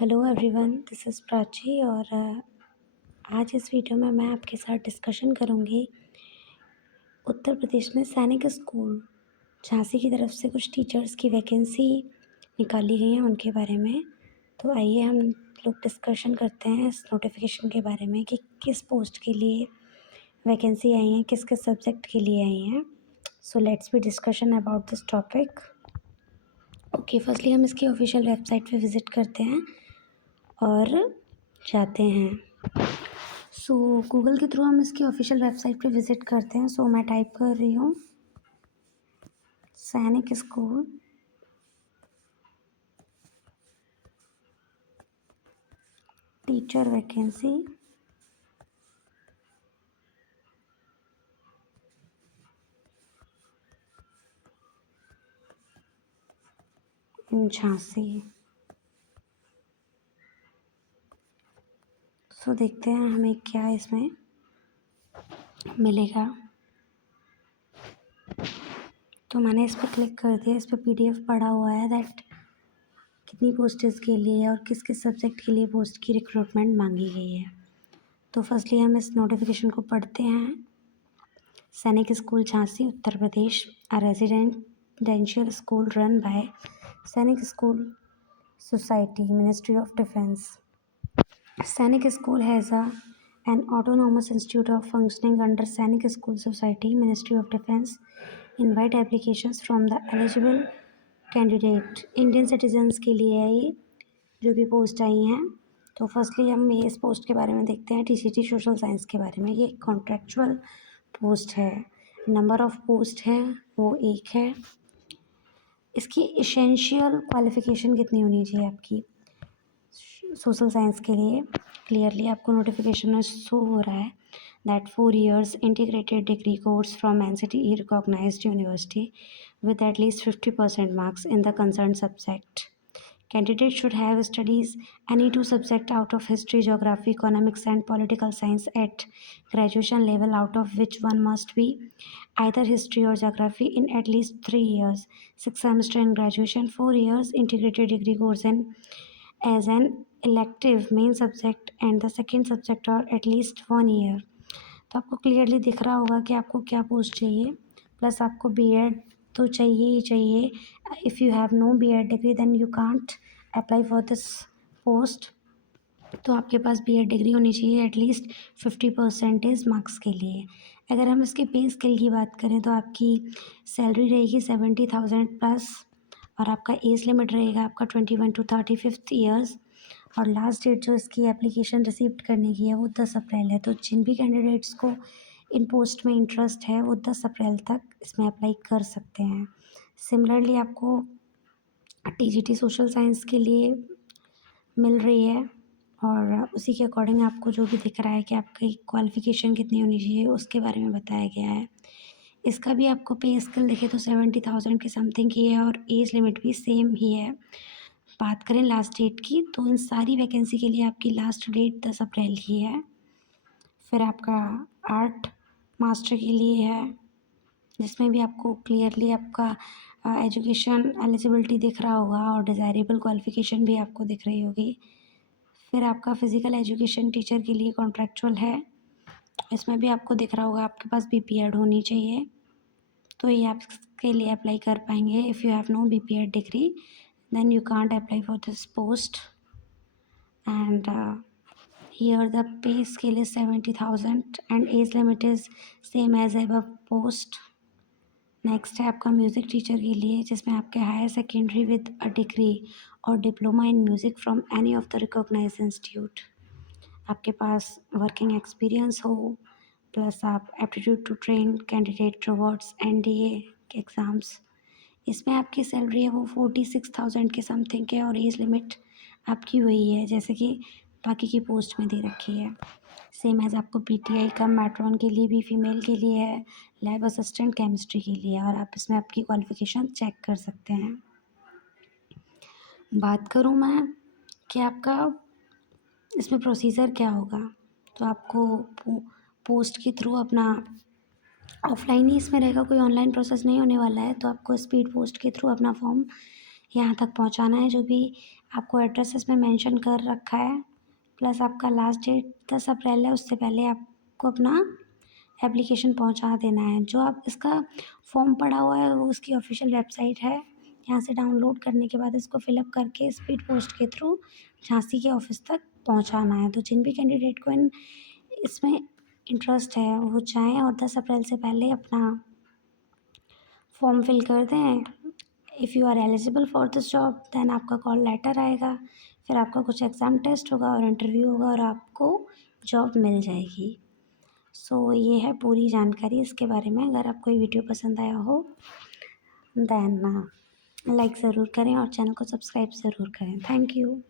Hello everyone, this is Prachi और आज इस वीडियो में मैं आपके साथ डिस्कशन करूंगी उत्तर प्रदेश में सैनिक स्कूल झांसी की तरफ से कुछ टीचर्स की वैकेंसी निकाली गई है उनके बारे में। तो आइए हम लोग डिस्कशन करते हैं इस नोटिफिकेशन के बारे में कि किस पोस्ट के लिए वैकेंसी आई हैं, किस किस सब्जेक्ट के लिए आई हैं। So let's be discussion about this topic. Okay, firstly हम इसकी ऑफिशियल वेबसाइट पे विज़िट करते हैं और जाते हैं। सो गूगल के थ्रू हम इसकी ऑफिशियल वेबसाइट पे विज़िट करते हैं। सो मैं टाइप कर रही हूँ Sainik school teacher vacancy in Jhansi. So देखते हैं हमें क्या इसमें मिलेगा। तो मैंने इस पर क्लिक कर दिया। इस पर पीडीएफ पड़ा हुआ है दैट कितनी पोस्ट इसके लिए और किस किस सब्जेक्ट के लिए पोस्ट की रिक्रूटमेंट मांगी गई है। तो फर्स्टली हम इस नोटिफिकेशन को पढ़ते हैं। Sainik school Jhansi Uttar Pradesh, a residential school run by Sainik school society, ministry of defence. Sainik School has an autonomous institute of functioning under Sainik School Society, Ministry of Defence. Invite applications from the eligible candidate. Indian citizens के लिए है ये जो भी post आई हैं। तो firstly हम इस पोस्ट के बारे में देखते हैं, टीसीटी सोशल साइंस के बारे में। ये कॉन्ट्रेक्चुअल पोस्ट है। नंबर ऑफ पोस्ट है वो 1 है। इसकी इसेंशियल क्वालिफिकेशन कितनी होनी चाहिए आपकी सोशल साइंस के लिए? क्लियरली आपको नोटिफिकेशन में शो हो रहा है that 4 years integrated degree course from NCT recognised university with at least 50% marks in the concerned subject. Candidates should have studies any 2 subjects out of history, geography, economics and political science at graduation level, out of which one must be either history or geography in at least 3 years, 6 semesters in graduation, 4 years integrated degree course in as an elective main subject and the second subject or at least 1 year. तो आपको clearly दिख रहा होगा कि आपको क्या post चाहिए। Plus आपको बीएड तो चाहिए ही चाहिए। If you have no B Ed degree then you can't apply for this post. तो आपके पास बीएड डिग्री होनी चाहिए एटलीस्ट 50% मार्क्स के लिए। अगर हम इसके पे स्केल की बात करें तो आपकी सैलरी रहेगी 70,000 प्लस और आपका एज लिमिट रहेगा आपका 21 to 35 ईयर्स। और लास्ट डेट जो इसकी एप्लीकेशन रिसीव करने की है वो 10 अप्रैल है। तो जिन भी कैंडिडेट्स को इन पोस्ट में इंटरेस्ट है वो 10 अप्रैल तक इसमें अप्लाई कर सकते हैं। सिमिलरली आपको टीजीटी सोशल साइंस के लिए मिल रही है और उसी के अकॉर्डिंग आपको जो भी दिख रहा है कि आपकी क्वालिफ़िकेशन कितनी होनी चाहिए उसके बारे में बताया गया है। इसका भी आपको पे स्केल देखें तो 70,000 के समथिंग की है और एज लिमिट भी सेम ही है। बात करें लास्ट डेट की तो इन सारी वैकेंसी के लिए आपकी लास्ट डेट 10 अप्रैल ही है। फिर आपका आर्ट मास्टर के लिए है जिसमें भी आपको क्लियरली आपका एजुकेशन एलिजिबिलिटी दिख रहा होगा और डिज़ायरेबल क्वालिफ़िकेशन भी आपको दिख रही होगी। फिर आपका फ़िज़िकल एजुकेशन टीचर के लिए कॉन्ट्रैक्चुअल है। इसमें भी आपको दिख रहा होगा आपके पास बीपीएड होनी चाहिए तो ये आप इसके लिए अप्लाई कर पाएंगे। If you have no B P Ed degree then you can't apply for this post and here the pay scale is 70,000 and age limit is same as above post. Next है आपका म्यूज़िक टीचर के लिए जिसमें आपके higher secondary with a degree और diploma in music from any of the recognise institute. आपके पास working experience हो प्लस आप aptitude to train candidate towards NDA के एग्ज़ाम्स। इसमें आपकी सैलरी है वो 46,000 के समथिंग के और एज लिमिट आपकी वही है जैसे कि बाकी की पोस्ट में दे रखी है। सेम एज आपको पीटीआई का मैट्रॉन के लिए भी फीमेल के लिए है, लैब असिस्टेंट केमिस्ट्री के लिए और आप इसमें आपकी क्वालिफ़िकेशन चेक कर सकते हैं। बात करूँ मैं कि आपका इसमें प्रोसीजर क्या होगा तो आपको पोस्ट के थ्रू अपना ऑफलाइन ही इसमें रहेगा, कोई ऑनलाइन प्रोसेस नहीं होने वाला है। तो आपको स्पीड पोस्ट के थ्रू अपना फॉर्म यहाँ तक पहुँचाना है, जो भी आपको एड्रेस इसमें मेंशन कर रखा है, प्लस आपका लास्ट डेट 10 अप्रैल है, उससे पहले आपको अपना एप्लीकेशन पहुँचा देना है। जो आप इसका फॉर्म पड़ा हुआ है वो उसकी ऑफिशियल वेबसाइट है, यहाँ से डाउनलोड करने के बाद इसको फिलअप करके स्पीड पोस्ट के थ्रू झांसी के ऑफिस तक पहुँचाना है। तो जिन भी कैंडिडेट को इसमें इंटरेस्ट है वो जाएँ और 10 अप्रैल से पहले अपना फॉर्म फिल कर दें। If you are eligible for this job then आपका कॉल लेटर आएगा, फिर आपका कुछ एग्ज़ाम टेस्ट होगा और इंटरव्यू होगा और आपको जॉब मिल जाएगी। सो ये है पूरी जानकारी इसके बारे में। अगर आपको ये वीडियो पसंद आया हो देन लाइक ज़रूर करें और चैनल को सब्सक्राइब ज़रूर करें। Thank you.